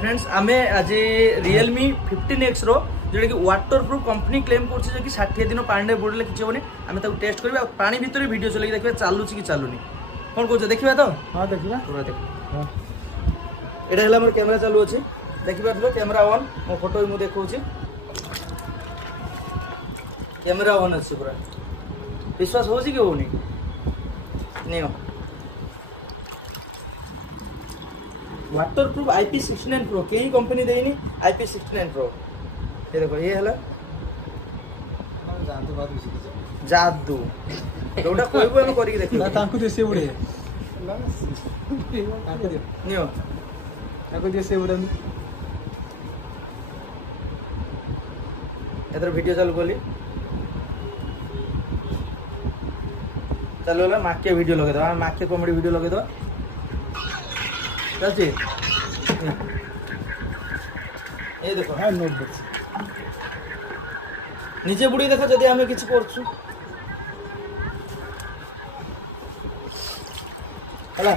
Friends आमे आज Realme 15X रो जोटा कि वाटर प्रूफ कंपनी क्लेम कर 60 दिन पानी बुड़े किसी होनी आम टेस्ट करवा पानी भितर वीडियो चलेगी देखिए चलुची कि चलुनी कौन कौन देखा तो हाँ देखा पूरा देख ये मोर कैमेरा चालू अच्छे देखिए कैमेरा ऑन मो फोटो मुझे देखा कैमेरा ऑन अच्छे पूरा विश्वास हो कि होनी नहीं वाटर प्रूफ IP69 Pro कई कंपनी देनी IP69 Pro ये देखो ये है जादू जोटा कहबो हम करी देखो तांको देसे उड़े नियो तांको देसे उड़न एतर वीडियो चालू करली चलो माके वीडियो लगे दो माके कॉमेडी वीडियो लगे दो चाची ये देखो हाँ नोटबुक निजे बुड़ी देखो जदि आमे किछि करछु हला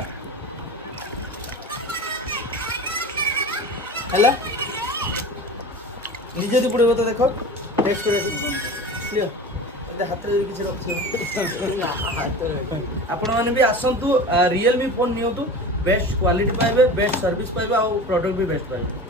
हला निजे दी बुड़ेबो तो देखो टेस्ट करे क्लियर एते हाथ रे किछि रखछु आपण माने भी आसंतु Realme फोन नियंतु बेस्ट क्वालिटी पाइबे बेस्ट सर्विस पाइबे और प्रोडक्ट भी बेस्ट पाइबे।